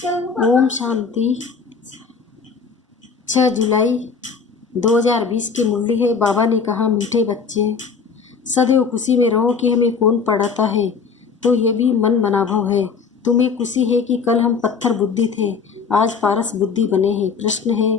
ओम शांति। 6 जुलाई 2020 की मुरली है। बाबा ने कहा, मीठे बच्चे सदैव खुशी में रहो कि हमें कौन पढ़ाता है, तो ये भी मन मनाभव है। तुम्हें खुशी है कि कल हम पत्थर बुद्धि थे, आज पारस बुद्धि बने हैं। प्रश्न है,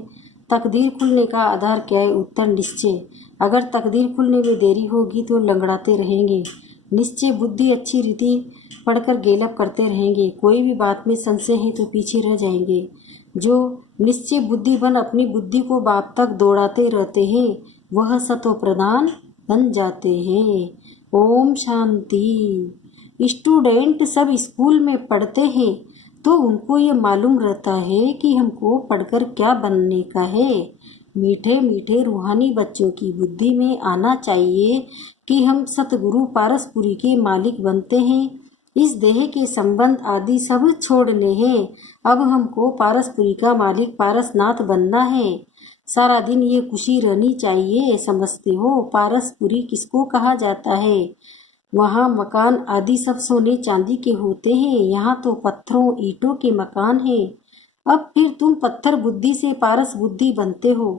तकदीर खुलने का आधार क्या है? उत्तर, निश्चय। अगर तकदीर खुलने में देरी होगी तो लंगड़ाते रहेंगे। निश्चय बुद्धि अच्छी रीति पढ़कर गेलप करते रहेंगे। कोई भी बात में संशय है तो पीछे रह जाएंगे। जो निश्चय बुद्धि बन अपनी बुद्धि को बाप तक दौड़ाते रहते हैं, वह सतो प्रधान बन जाते हैं। ओम शांति। स्टूडेंट सब स्कूल में पढ़ते हैं तो उनको ये मालूम रहता है कि हमको पढ़कर क्या बनने का है। मीठे मीठे रूहानी बच्चों की बुद्धि में आना चाहिए कि हम सतगुरु पारसपुरी के मालिक बनते हैं। इस देह के संबंध आदि सब छोड़ने हैं। अब हमको पारसपुरी का मालिक पारसनाथ बनना है। सारा दिन ये खुशी रहनी चाहिए। समझते हो पारसपुरी किसको कहा जाता है? वहाँ मकान आदि सब सोने चांदी के होते हैं, यहाँ तो पत्थरों ईंटों के मकान हैं। अब फिर तुम पत्थर बुद्धि से पारस बुद्धि बनते हो।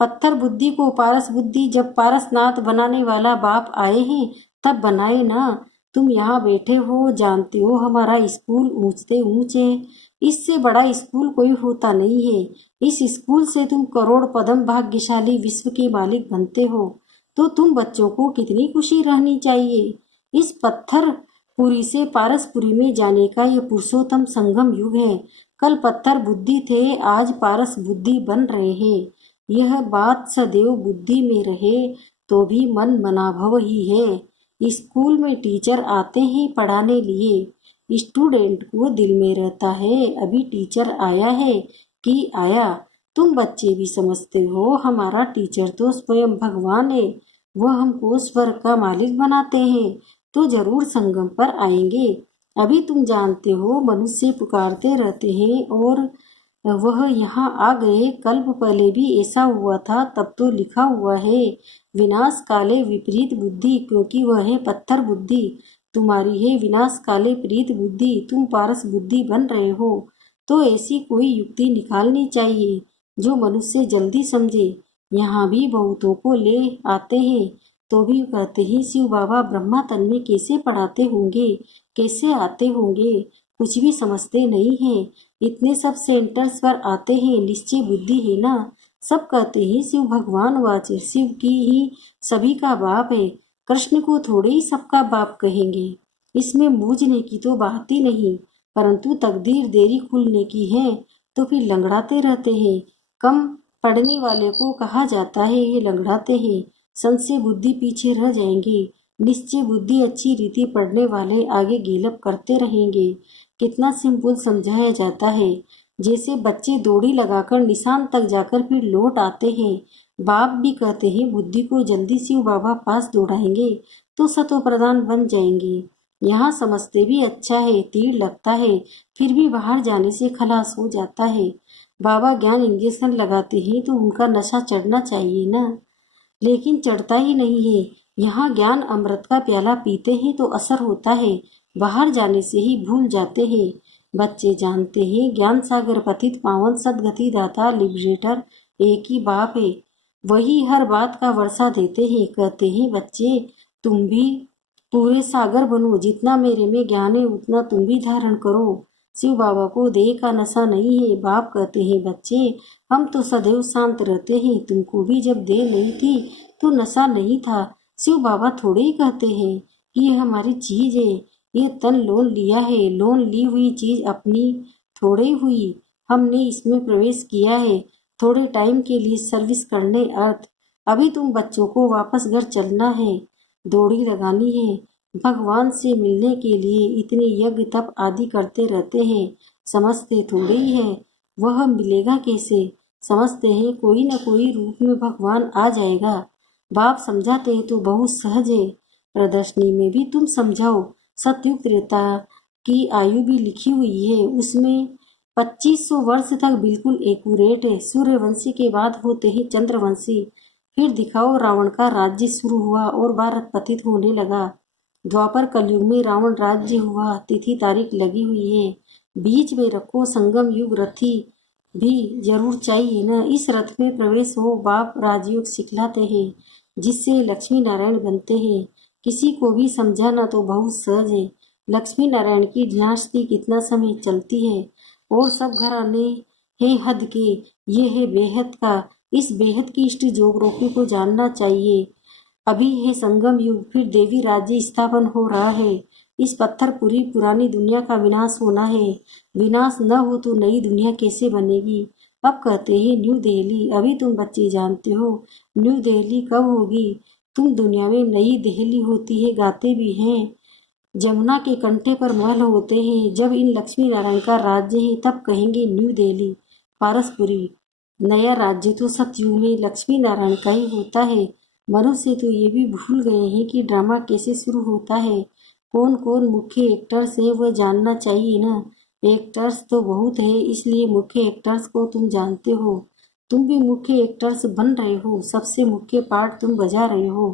पत्थर बुद्धि को पारस बुद्धि जब पारसनाथ बनाने वाला बाप आए हैं तब बनाए ना। तुम यहाँ बैठे हो, जानते हो हमारा स्कूल ऊंचते ऊंच है। इससे बड़ा स्कूल कोई होता नहीं है। इस स्कूल से तुम करोड़ पदम भाग्यशाली विश्व के मालिक बनते हो। तो तुम बच्चों को कितनी खुशी रहनी चाहिए। इस पत्थर पुरी से पारसपुरी में जाने का ये पुरुषोत्तम संगम युग है। कल पत्थर बुद्धि थे, आज पारस बुद्धि बन रहे हैं। यह बात सदैव बुद्धि में रहे तो भी मन मनाभव ही है। स्कूल में टीचर आते हैं पढ़ाने लिए, स्टूडेंट को दिल में रहता है अभी टीचर आया है कि आया। तुम बच्चे भी समझते हो हमारा टीचर तो स्वयं भगवान है। वह हमको स्वर्ग का मालिक बनाते हैं तो जरूर संगम पर आएंगे। अभी तुम जानते हो मनुष्य पुकारते रहते हैं और वह यहाँ आ गए। कल्प पहले भी ऐसा हुआ था, तब तो लिखा हुआ है विनाश काले विपरीत बुद्धि, क्योंकि वह है पत्थर बुद्धि। तुम्हारी है विनाश काले प्रीत बुद्धि। तुम पारस बुद्धि बन रहे हो तो ऐसी कोई युक्ति निकालनी चाहिए जो मनुष्य जल्दी समझे। यहाँ भी बहुतों को ले आते हैं तो भी कहते हैं शिव बाबा ब्रह्मा तन में कैसे पढ़ाते होंगे, कैसे आते होंगे, कुछ भी समझते नहीं हैं। इतने सब सेंटर्स पर आते हैं, निश्चय बुद्धि है ना। सब कहते हैं शिव भगवान वाचे, शिव की ही सभी का बाप है। कृष्ण को थोड़े ही सबका बाप कहेंगे। इसमें मूझने की तो बात ही नहीं, परंतु तकदीर देरी खुलने की है तो फिर लंगड़ाते रहते हैं। कम पढ़ने वाले को कहा जाता है ये लंगड़ाते हैं। संशय बुद्धि पीछे रह जाएंगे। निश्चय बुद्धि अच्छी रीति पढ़ने वाले आगे गेलप करते रहेंगे। कितना सिंपल समझाया जाता है, जैसे बच्चे दौड़ी लगाकर निशान तक जाकर फिर लौट आते हैं। बाप भी कहते हैं बुद्धि को जल्दी शिव बाबा पास दौड़ाएंगे तो सतो प्रधान बन जाएंगे। यहाँ समझते भी अच्छा है, तीर लगता है, फिर भी बाहर जाने से खलास हो जाता है। बाबा ज्ञान इंजेक्शन लगाते हैं तो उनका नशा चढ़ना चाहिए ना, लेकिन चढ़ता ही नहीं है। यहाँ ज्ञान अमृत का प्याला पीते हैं तो असर होता है, बाहर जाने से ही भूल जाते हैं। बच्चे जानते हैं ज्ञान सागर पतित पावन सदगति दाता लिबरेटर एक ही बाप है। वही हर बात का वर्षा देते हैं। कहते हैं बच्चे तुम भी पूरे सागर बनो, जितना मेरे में ज्ञान है उतना तुम भी धारण करो। शिव बाबा को देह का नशा नहीं है। बाप कहते हैं बच्चे हम तो सदैव शांत रहते हैं, तुमको भी जब देह नहीं थी तो नशा नहीं था। शिव बाबा थोड़े ही कहते हैं कि ये हमारी चीज है, ये तन लोन लिया है। लोन ली हुई चीज अपनी थोड़े हुई, हमने इसमें प्रवेश किया है थोड़े टाइम के लिए सर्विस करने अर्थ। अभी तुम बच्चों को वापस घर चलना है, दौड़ी लगानी है। भगवान से मिलने के लिए इतने यज्ञ तप आदि करते रहते हैं, समझते थोड़े ही है वह मिलेगा कैसे। समझते हैं कोई न कोई रूप में भगवान आ जाएगा। बाप समझाते हैं तो बहुत सहज है। प्रदर्शनी में भी तुम समझाओ, सतयुग त्रेता की आयु भी लिखी हुई है, उसमें 2500 वर्ष तक बिल्कुल एक्यूरेट है। सूर्यवंशी के बाद होते हैं चंद्रवंशी। फिर दिखाओ रावण का राज्य शुरू हुआ और भारत पतित होने लगा। द्वापर कलयुग में रावण राज्य हुआ, तिथि तारीख लगी हुई है। बीच में रखो संगम युग रथी भी जरूर चाहिए ना। इस रथ में प्रवेश हो बाप राजयोग सिखलाते हैं जिससे लक्ष्मी नारायण बनते हैं। किसी को भी समझाना तो बहुत सहज है। लक्ष्मी नारायण की डिनास्टी कितना समय चलती है और सब घराने हैं हद के। ये है बेहद का। इस बेहद की इष्ट जोग्राफी को जानना चाहिए। अभी है संगम युग, फिर देवी राज्य स्थापन हो रहा है। इस पत्थर पूरी पुरानी दुनिया का विनाश होना है। विनाश न हो तो नई दुनिया कैसे बनेगी। अब कहते हैं न्यू दिल्ली। अभी तुम बच्चे जानते हो न्यू दिल्ली कब होगी। तुम दुनिया में नई दिल्ली होती है गाते भी हैं। जमुना के कंठे पर महल होते हैं। जब इन लक्ष्मी नारायण का राज्य है तब कहेंगे न्यू दिल्ली पारसपुरी। नया राज्य तो सतयुग में लक्ष्मी नारायण का ही होता है। मनुष्य तो ये भी भूल गए हैं कि ड्रामा कैसे शुरू होता है। कौन कौन मुख्य एक्टर्स है वह जानना चाहिए ना। एक्टर्स तो बहुत है इसलिए मुख्य एक्टर्स को तुम जानते हो। तुम भी मुख्य एक्टर्स बन रहे हो। सबसे मुख्य पार्ट तुम बजा रहे हो।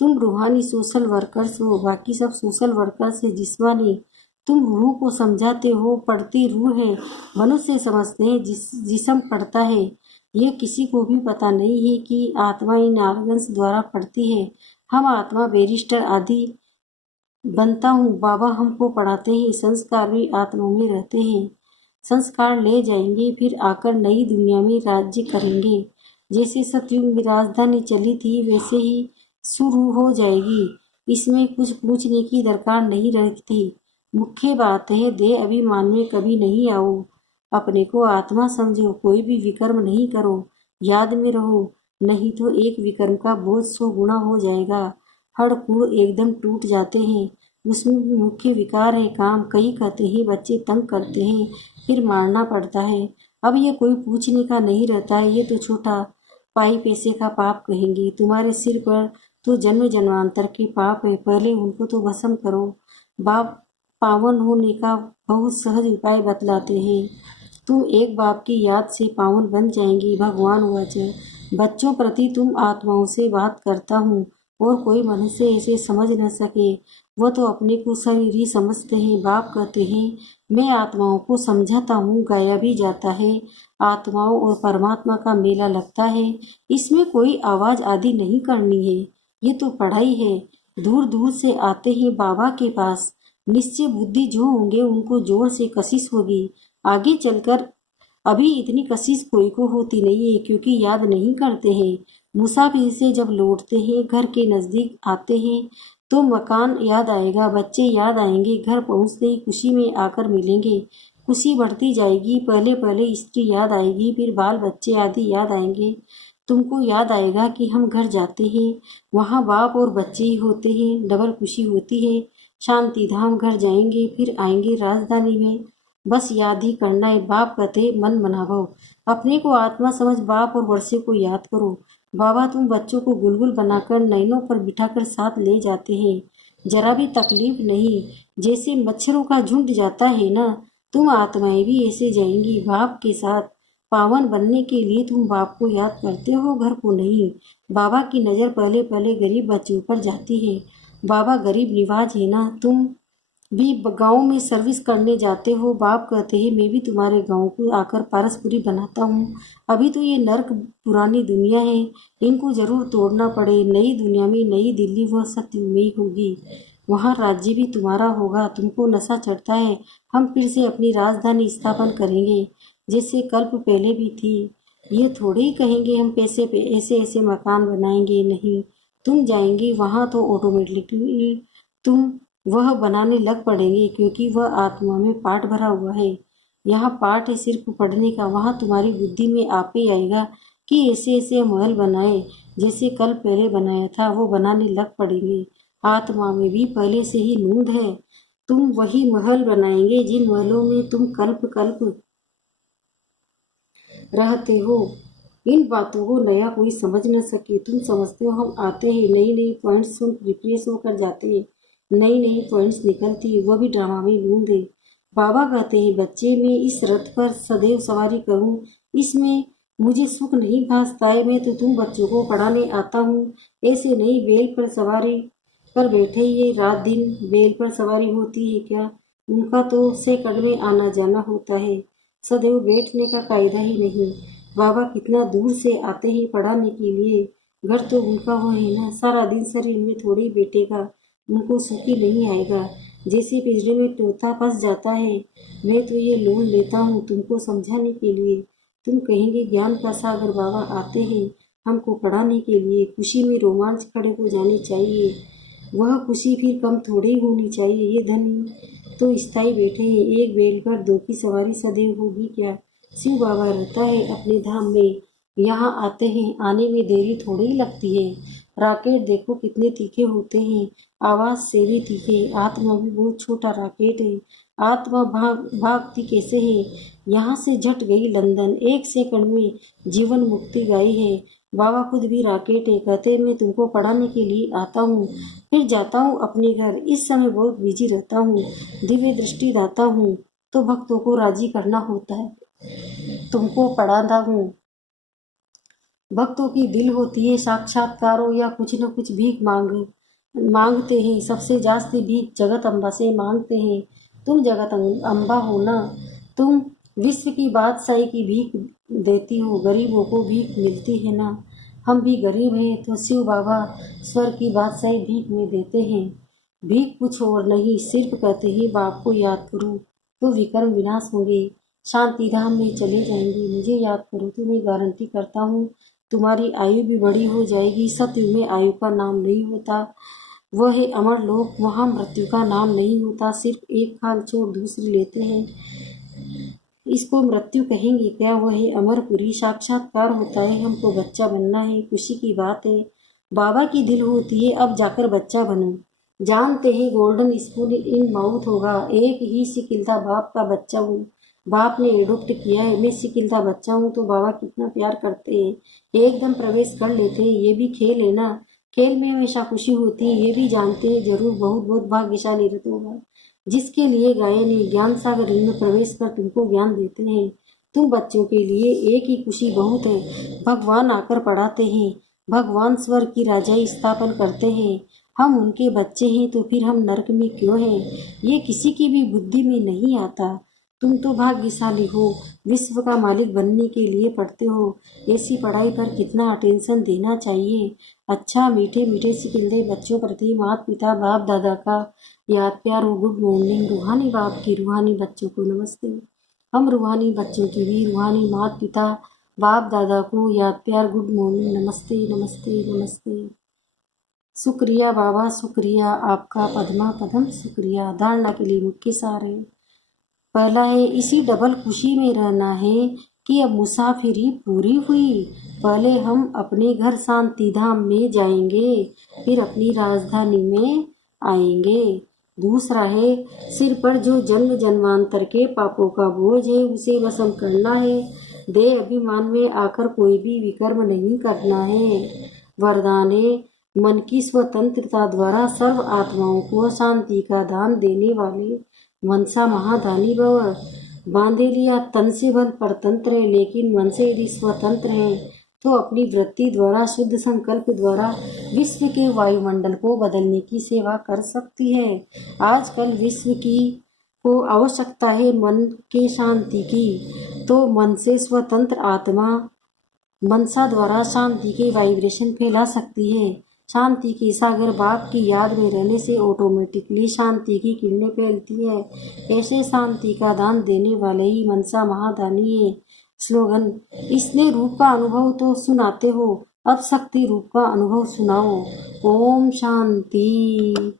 तुम रूहानी सोशल वर्कर्स हो, बाकी सब सोशल वर्कर्स है जिस्मानी। तुम रूह को समझाते हो, पढ़ती रूह है। मनुष्य समझते हैं जिस्म पढ़ता है। ये किसी को भी पता नहीं है कि आत्मा इन ऑर्गन्स द्वारा पढ़ती है। हम आत्मा बैरिस्टर आदि बनता हूँ। बाबा हमको पढ़ाते हैं संस्कार भी आत्मा में रहते हैं। संस्कार ले जाएंगे फिर आकर नई दुनिया में राज्य करेंगे। जैसे सतयुग में राजधानी चली थी वैसे ही शुरू हो जाएगी। इसमें कुछ पूछने की दरकार नहीं रहती। मुख्य बात है दे अभिमान में कभी नहीं आओ। अपने को आत्मा समझो, कोई भी विकर्म नहीं करो। याद में रहो, नहीं तो एक विकर्म का बोझ 100 गुना हो जाएगा। हड़कूड़ एकदम टूट जाते हैं। उसमें भी मुख्य विकार है काम। कई कहते हैं बच्चे तंग करते हैं फिर मारना पड़ता है। अब ये कोई पूछने का नहीं रहता है। ये तो छोटा पाई पैसे का पाप कहेंगे। तुम्हारे सिर पर तो जन्म जन्मांतर के पाप है। पहले उनको तो भस्म करो। बाप पावन होने का बहुत सहज उपाय बतलाते हैं। तुम एक बाप की याद से पावन बन जाएंगी। भगवान वाच बच्चों प्रति तुम आत्माओं से बात करता हूँ और कोई मनुष्य ऐसे समझ न सके। वह तो अपने को शरीर ही समझते हैं। बाप कहते हैं मैं आत्माओं को समझाता हूँ। गाया भी जाता है आत्माओं और परमात्मा का मेला लगता है। इसमें कोई आवाज आदि नहीं करनी है। ये तो पढ़ाई है। दूर दूर से आते हैं बाबा के पास। निश्चय बुद्धि जो होंगे उनको जोर से कशिश होगी। आगे चलकर अभी इतनी कशिश कोई को होती नहीं है क्योंकि याद नहीं करते हैं। मुसाफिर से जब लौटते हैं घर के नज़दीक आते हैं तो मकान याद आएगा, बच्चे याद आएंगे। घर पहुंचते ही खुशी में आकर मिलेंगे। खुशी बढ़ती जाएगी। पहले पहले स्त्री याद आएगी, फिर बाल बच्चे आदि याद आएंगे। तुमको याद आएगा कि हम घर जाते हैं, वहाँ बाप और बच्चे ही होते हैं। डबल खुशी होती है। शांति धाम घर जाएंगे फिर आएंगे राजधानी में। बस याद ही करना है। बाप कहते मन मनाभो। अपने को आत्मा समझ बाप और वर्षे को याद करो। बाबा तुम बच्चों को गुलगुल बनाकर नैनों पर बिठाकर साथ ले जाते हैं। जरा भी तकलीफ नहीं। जैसे मच्छरों का झुंड जाता है ना, तुम आत्माएं भी ऐसे जाएंगी बाप के साथ। पावन बनने के लिए तुम बाप को याद करते हो, घर को नहीं। बाबा की नज़र पहले पहले गरीब बच्चों पर जाती है। बाबा गरीब निवाज है ना। तुम भी गांव में सर्विस करने जाते हो। बाप कहते हैं मैं भी तुम्हारे गांव को आकर पारसपुरी बनाता हूँ। अभी तो ये नर्क पुरानी दुनिया है, इनको जरूर तोड़ना पड़े। नई दुनिया में नई दिल्ली वह सत्य में ही होगी। वहाँ राज्य भी तुम्हारा होगा। तुमको नशा चढ़ता है। हम फिर से अपनी राजधानी स्थापन करेंगे जैसे कल्प पहले भी थी। ये थोड़े ही कहेंगे हम पैसे पे ऐसे ऐसे मकान बनाएंगे। नहीं, तुम जाएंगे वहाँ तो ऑटोमेटिकली तुम वह बनाने लग पड़ेंगे क्योंकि वह आत्मा में पाठ भरा हुआ है। यहाँ पाठ है सिर्फ पढ़ने का। वहाँ तुम्हारी बुद्धि में आप ही आएगा कि ऐसे ऐसे महल बनाए जैसे कल पहले बनाया था वो बनाने लग पड़ेंगे। आत्मा में भी पहले से ही नूंद है। तुम वही महल बनाएंगे जिन महलों में तुम कल्प कल्प रहते हो। इन बातों को नया कोई समझ न सके। तुम समझते हो हम आते हैं नई नई पॉइंट्स सुन रिफ्रेश होकर जाते हैं। नई नई पॉइंट्स निकलती है, वह भी ड्रामा में बूंद है। बाबा कहते हैं बच्चे मैं इस रथ पर सदैव सवारी करूं, इसमें मुझे सुख नहीं भासता है। मैं तो तुम बच्चों को पढ़ाने आता हूँ। ऐसे नहीं बैल पर सवारी कर बैठे। ये रात दिन बैल पर सवारी होती है क्या। उनका तो सेकंड में आना जाना होता है, सदैव बैठने का कायदा ही नहीं। बाबा कितना दूर से आते हैं पढ़ाने के लिए। घर तो उनका वो है ना, सारा दिन शरीर में थोड़ी बैठेगा, उनको सूखी नहीं आएगा। जैसे पिंजरे में तोता फंस जाता है। मैं तो ये लोन लेता हूँ तुमको समझाने के लिए। तुम कहेंगे ज्ञान का सागर बाबा आते हैं हमको पढ़ाने के लिए, खुशी में रोमांच खड़े हो जाने चाहिए। वह खुशी फिर कम थोड़ी होनी चाहिए। ये धनी तो स्थाई बैठे हैं, एक बैल पर दो की सवारी सदैव होगी क्या। शिव बाबा रहता है अपने धाम में, यहाँ आते हैं, आने में देरी थोड़ी ही लगती है। राकेट देखो कितने तीखे होते हैं, आवाज से भी तीखे। आत्मा भी बहुत छोटा राकेट है। आत्मा भागती कैसे है। यहाँ से झट गई लंदन, एक सेकंड में जीवन मुक्ति गाई है। बाबा खुद भी राकेट है, कहते मैं तुमको पढ़ाने के लिए आता हूँ, फिर जाता हूँ अपने घर। इस समय बहुत बिजी रहता हूँ, दिव्य दृष्टि दाता हूँ, तो भक्तों को राजी करना होता है। तुमको पढ़ाता हूँ। भक्तों की दिल होती है साक्षात्कारों या कुछ न कुछ भीख मांगते हैं। सबसे जास्ती भीख जगत अम्बा से मांगते हैं। तुम जगत अम्बा हो ना, तुम विश्व की बादशाही की भीख देती हो, गरीबों को भीख मिलती है ना। हम भी गरीब हैं तो शिव बाबा स्वर्ग की बादशाही भीख में देते हैं। भीख कुछ और नहीं, सिर्फ कहते हैं बाप को याद करो तो विकर्म विनाश होंगे, शांति धाम में चले जाएंगे। मुझे याद करो तो मैं गारंटी करता हूँ तुम्हारी आयु भी बड़ी हो जाएगी। सतयुग में आयु का नाम नहीं होता, वह है अमर लोक, वहाँ मृत्यु का नाम नहीं होता। सिर्फ एक खाल छोड़ दूसरी लेते हैं, इसको मृत्यु कहेंगे क्या। वह है अमरपुरी, साक्षात्कार होता है। हमको बच्चा बनना है, खुशी की बात है। बाबा की दिल होती है अब जाकर बच्चा बनो। जानते हैं गोल्डन स्पून इन माउथ होगा, एक ही सिकिलता बाप का बच्चा हूँ। बाप ने एडोप्ट किया है, मैं सिकिलता बच्चा हूँ तो बाबा कितना प्यार करते हैं। एकदम प्रवेश कर लेते हैं, ये भी खेल है ना। खेल में हमेशा खुशी होती है, ये भी जानते हैं। जरूर बहुत बहुत भाग्यशाली रहते होगा जिसके लिए गाय ने ज्ञान सागर में प्रवेश कर तुमको ज्ञान देते हैं। तुम बच्चों के लिए एक ही खुशी बहुत है, भगवान आकर पढ़ाते हैं। भगवान स्वर्ग की राजाई स्थापन करते हैं। हम उनके बच्चे हैं तो फिर हम नरक में क्यों हैं, ये किसी की भी बुद्धि में नहीं आता। तुम तो भाग्यशाली हो, विश्व का मालिक बनने के लिए पढ़ते हो। ऐसी पढ़ाई पर कितना अटेंशन देना चाहिए। अच्छा मीठे मीठे सिकिलते बच्चों प्रति माता पिता बाप दादा का याद प्यार हो। Good morning. रूहानी बाप की रूहानी बच्चों को नमस्ते। हम रूहानी बच्चों की भी रूहानी माता पिता बाप दादा को याद प्यार गुड मॉर्निंग, नमस्ते नमस्ते नमस्ते। शुक्रिया बाबा, शुक्रिया आपका पद्मा पदम शुक्रिया। धारणा के लिए मुख्य सार है। पहला है इसी डबल खुशी में रहना है कि अब मुसाफिरी पूरी हुई। पहले हम अपने घर शांति धाम में जाएंगे, फिर अपनी राजधानी में आएंगे। दूसरा है सिर पर जो जन्म जन्मांतर के पापों का बोझ है उसे वसम करना है। देह अभिमान में आकर कोई भी विकर्म नहीं करना है। वरदान है मन की स्वतंत्रता द्वारा सर्व आत्माओं को शांति का दान देने वाले मनसा महादानी भव। बांधे लिया तन से बल परतंत्र है, लेकिन मन से यदि स्वतंत्र है तो अपनी वृत्ति द्वारा शुद्ध संकल्प द्वारा विश्व के वायुमंडल को बदलने की सेवा कर सकती है। आजकल विश्व की को आवश्यकता है मन के शांति की, तो मन से स्वतंत्र आत्मा मनसा द्वारा शांति के वाइब्रेशन फैला सकती है। शांति के सागर बाप की याद में रहने से ऑटोमेटिकली शांति की किरणें फैलती है। ऐसे शांति का दान देने वाले ही मनसा महादानी है। स्लोगन इसने रूप का अनुभव तो सुनाते हो, अब शक्ति रूप का अनुभव सुनाओ। ओम शांति।